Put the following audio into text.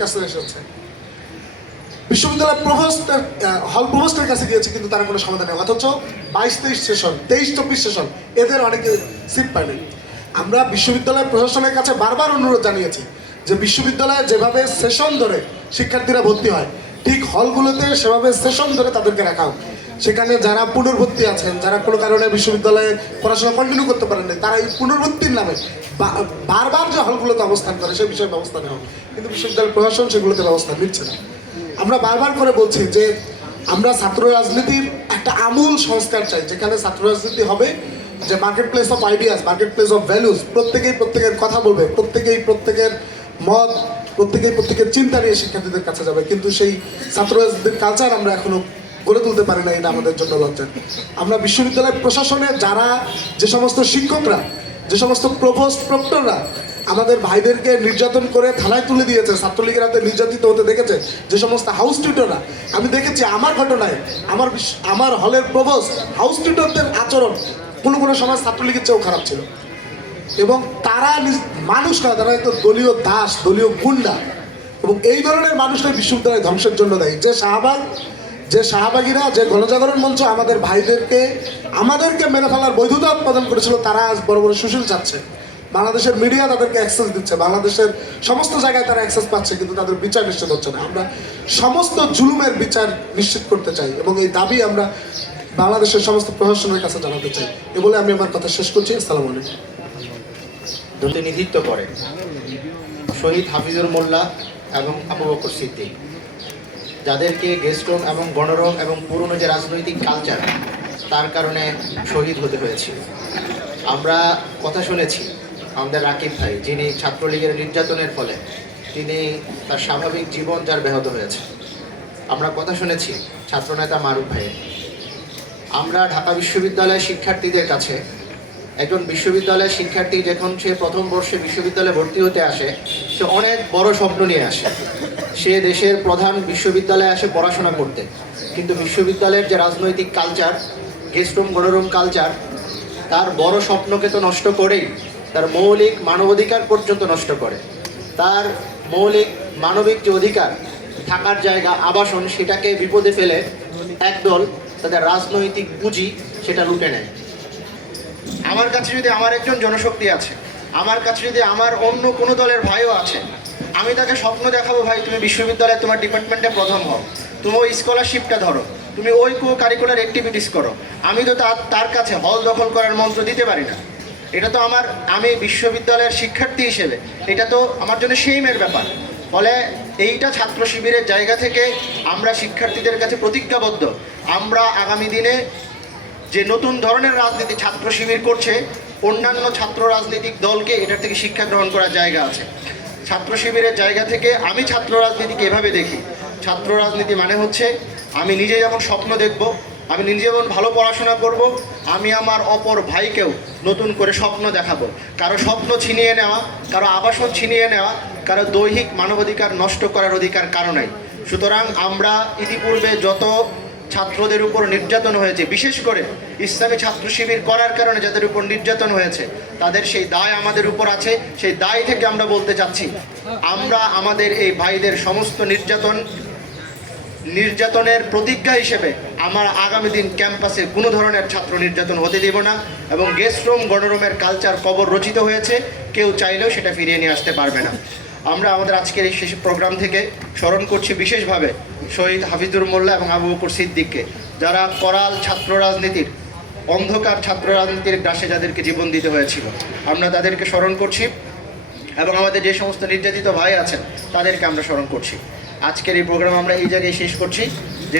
কাছে এসেছে, বিশ্ববিদ্যালয় প্রভোস্টের হল প্রভোস্টের কাছে গিয়েছে, কিন্তু তারা কোনো সমাধান নেই। অথচ 22-23 সেশন, 23-24 সেশন এদের অনেকে সিট পায়নি। আমরা বিশ্ববিদ্যালয় প্রশাসনের কাছে বারবার অনুরোধ জানিয়েছি যে বিশ্ববিদ্যালয়ে যেভাবে সেশন ধরে শিক্ষার্থীরা ভর্তি হয়, ঠিক হলগুলোতে সেভাবে সেশন ধরে তাদেরকে রাখা হোক। সেখানে যারা পুনর্ভর্তি আছেন, যারা কোনো কারণে বিশ্ববিদ্যালয়ে পড়াশোনা কন্টিনিউ করতে পারেন, তারা এই পুনর্ভর্তির নামে বারবার যে হলগুলোতে অবস্থান করে সে বিষয়ে ব্যবস্থা নেওয়া, কিন্তু বিশ্ববিদ্যালয় প্রশাসন সেগুলোতে ব্যবস্থা নিচ্ছে না। আমরা বারবার করে বলছি যে আমরা ছাত্র রাজনীতির একটা আমূল সংস্কার চাই, যেখানে ছাত্র রাজনীতি হবে যে market place of ideas, market place of values, প্রত্যেকেই প্রত্যেকের কথা বলবে, প্রত্যেকেই প্রত্যেকের মত, প্রত্যেকেই প্রত্যেকের চিন্তা নিয়ে শিক্ষার্থীদের কাছে যাবে। কিন্তু সেই ছাত্র রাজনীতির কালচার আমরা এখনো গড়ে তুলতে পারি না, এটা আমাদের জন্য লজ্জা। আমরা বিশ্ববিদ্যালয় প্রশাসনে যারা, যে সমস্ত শিক্ষকরা, যে সমস্ত প্রভোস্ট প্রক্টররা আমাদের ভাইদেরকে নির্যাতন করে থানায় তুলে দিয়েছে, ছাত্রলীগের হাতে নির্যাতিত হতে দেখেছে, যে সমস্ত হাউস টিউটররা, আমি দেখেছি আমার ঘটনায়, আমার হলের প্রভোস্ট হাউস টিউটরদের আচরণ কোনো সময় ছাত্রলীগের চেয়েও খারাপ ছিল। এবং তারা মানুষ না, তারা একটা দলীয় দাস, দলীয় গুন্ডা, এবং এই ধরনের মানুষরাই বিশ্ববিদ্যালয় ধ্বংসের জন্য দেয়। যে শাহবাগীরা, যে গণজাগরণ মঞ্চ আমাদের আমাদেরকে মেরে ফেলার বৈধতা উৎপাদন করেছিল, তারা আজ বড় বড় সুশীল চাচ্ছে। বাংলাদেশের মিডিয়া তাদেরকে অ্যাক্সেস দিচ্ছে, বাংলাদেশের সমস্ত জায়গায় তারা অ্যাক্সেস পাচ্ছে, কিন্তু তাদের বিচার নিশ্চিত হচ্ছে না। আমরা সমস্ত জুলুমের বিচার নিশ্চিত করতে চাই এবং এই দাবি আমরা বাংলাদেশের সমস্ত প্রশাসনের কাছে জানাতে চাই। এ বলে আমি আমার কথা শেষ করছি। আসসালামু আলাইকুম। প্রতিনিধিত্ব করে শহীদ হাফিজুর মোল্লা এবং আবু বকর সিদ্দিক, যাদেরকে গেস্ট রুম এবং গণরুম এবং পুরনো যে রাজনৈতিক কালচার, তার কারণে শহীদ হতে হয়েছিল। আমরা কথা শুনেছি আমাদের রাকিব ভাই, যিনি ছাত্রলীগের নির্যাতনের ফলে তিনি তার স্বাভাবিক জীবন যার ব্যাহত হয়েছে। আমরা কথা শুনেছি ছাত্রনেতা মারুফ ভাইয়ের। আমরা ঢাকা বিশ্ববিদ্যালয়ের শিক্ষার্থীদের কাছে, একজন বিশ্ববিদ্যালয়ের শিক্ষার্থী যখন সে প্রথম বর্ষে বিশ্ববিদ্যালয়ে ভর্তি হতে আসে, সে অনেক বড় স্বপ্ন নিয়ে আসে। সে দেশের প্রধান বিশ্ববিদ্যালয়ে আসে পড়াশোনা করতে, কিন্তু বিশ্ববিদ্যালয়ের যে রাজনৈতিক কালচার, গেস্ট রুম গণরুম কালচার, তার বড় স্বপ্নকে তো নষ্ট করেই তার মৌলিক মানবাধিকার পর্যন্ত নষ্ট করে। তার মৌলিক মানবিক যে অধিকার, থাকার জায়গা, আবাসন, সেটাকে বিপদে ফেলে একদল তাদের রাজনৈতিক পুঁজি সেটা লুটে নেয়। আমার কাছে যদি আমার একজন জনশক্তি আছে, আমার কাছে যদি আমার অন্য কোনো দলের ভাইও আছে, আমি তাকে স্বপ্ন দেখাবো, ভাই তুমি বিশ্ববিদ্যালয়ে তোমার ডিপার্টমেন্টে প্রথম হও, তুমি ওই স্কলারশিপটা ধরো, তুমি ওই কারিকুলার অ্যাক্টিভিটিস করো। আমি তো তার কাছে হল দখল করার মন্ত্র দিতে পারি না। এটা তো আমি বিশ্ববিদ্যালয়ের শিক্ষার্থী হিসেবে এটা তো আমার জন্য সেইমের ব্যাপার। ফলে এইটা ছাত্র শিবিরের জায়গা থেকে আমরা শিক্ষার্থীদের কাছে প্রতিজ্ঞাবদ্ধ, আমরা আগামী দিনে যে নতুন ধরনের রাজনীতি ছাত্র শিবির করছে, অন্যান্য ছাত্র রাজনৈতিক দলকে এটার থেকে শিক্ষা গ্রহণ করার জায়গা আছে। ছাত্র শিবিরের জায়গা থেকে আমি ছাত্র রাজনীতিকে এভাবে দেখি, ছাত্র রাজনীতি মানে হচ্ছে আমি নিজে যেমন স্বপ্ন দেখব, আমি নিজে যেমন ভালো পড়াশোনা করব, আমি আমার অপর ভাইকেও নতুন করে স্বপ্ন দেখাবো। কারো স্বপ্ন ছিনিয়ে নেওয়া, কারো আবাসন ছিনিয়ে নেওয়া, কারো দৈহিক মানবাধিকার নষ্ট করার অধিকার কারো নাই। সুতরাং আমরা ইতিপূর্বে যত ছাত্রদের উপর নির্যাতন হয়েছে, বিশেষ করে ইসলামী ছাত্র শিবির করার কারণে যাদের উপর নির্যাতন হয়েছে, তাদের সেই দায় আমাদের উপর আছে। সেই দায় থেকে আমরা বলতে চাচ্ছি, আমরা আমাদের এই ভাইদের সমস্ত নির্যাতনের প্রতিজ্ঞা হিসেবে আমরা আগামী দিন ক্যাম্পাসে কোনো ধরনের ছাত্র নির্যাতন হতে দেব না। এবং গেস্ট রুম গণরুমের কালচার কবর রচিত হয়েছে, কেউ চাইলেও সেটা ফিরিয়ে নিয়ে আসতে পারবে না। আমরা আমাদের আজকের এই শেষ প্রোগ্রাম থেকে স্মরণ করছি বিশেষভাবে শহীদ হাফিজুর মোল্লা এবং আবু বকর সিদ্দিককে, যারা করাল ছাত্র রাজনীতির, অন্ধকার ছাত্র রাজনীতির গ্রাসে যাদেরকে জীবন দিতে হয়েছিল। আমরা তাদেরকে স্মরণ করছি এবং আমাদের যে সমস্ত নির্যাতিত ভাই আছেন তাদেরকে আমরা স্মরণ করছি। আজকের এই প্রোগ্রাম আমরা এই জায়গায় শেষ করছি। যে